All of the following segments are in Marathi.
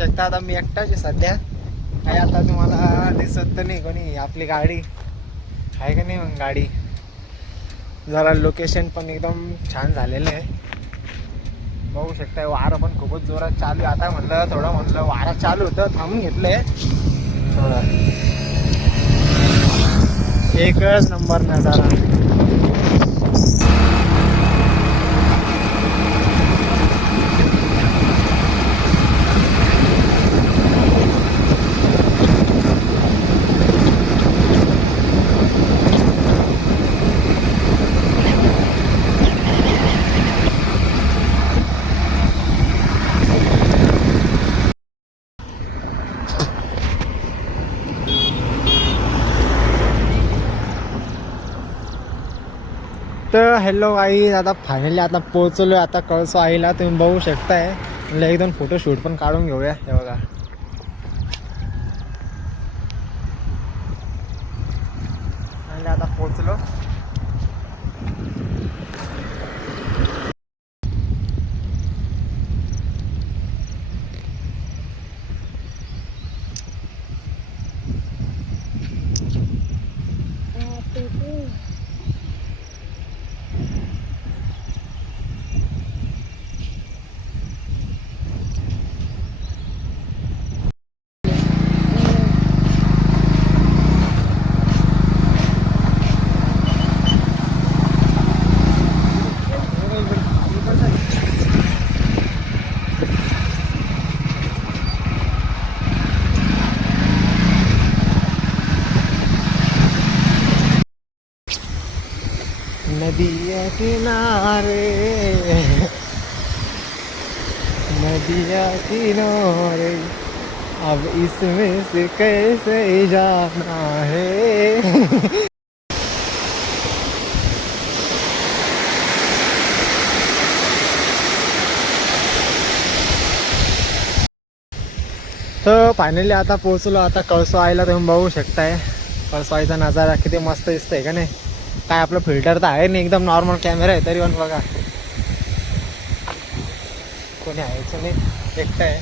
शकता आता मी एकटाच आहे सध्या. काय आता तुम्हाला दिसत तर नाही कोणी. आपली गाडी आहे का नाही मग गाडी. जरा लोकेशन पण एकदम छान झालेलं आहे. बघू शकता वारं पण खूपच जोरात चालू आहे. आता म्हणलं वारं चालू होतं थांबून घेतलंय थोडं. एकच नंबर नजारा. तर हॅलो गाईज, आता फायनली आता पोहोचलो आता कळसो आईला. तुम्ही बघू शकताय. मला एक दोन फोटोशूट पण काढून घेऊया. हे बघा फायनली आता पोहोचलो. नदिया किनारे नदिया किनारे अब इसमें से कैसे जाना है. तर फायनली आता पोहोचलो आता कळसो आईला. तुम्ही बघू शकताय कळसो आईचा नजारा किती मस्त दिसतंय का नाही. काय आपलं फिल्टर तर आहे नाही, एकदम नॉर्मल कॅमेरा आहे तरी पण बघा कोणी आहेच नाही, एकटं आहे.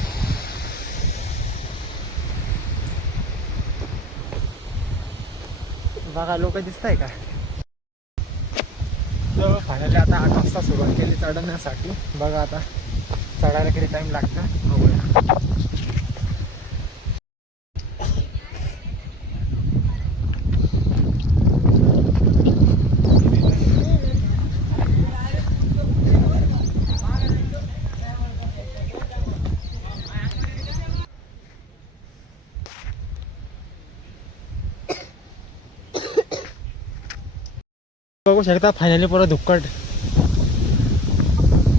बघा लोक दिसत आहे का. तर फायनली आता 8 वाजता सुरुवात केली चढण्यासाठी. बघा आता चढायला किती टाईम लागतं बघूया. बघू शकता फायनली परत धुक्कट.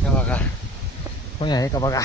हे बघा कोणी आहे का बघा.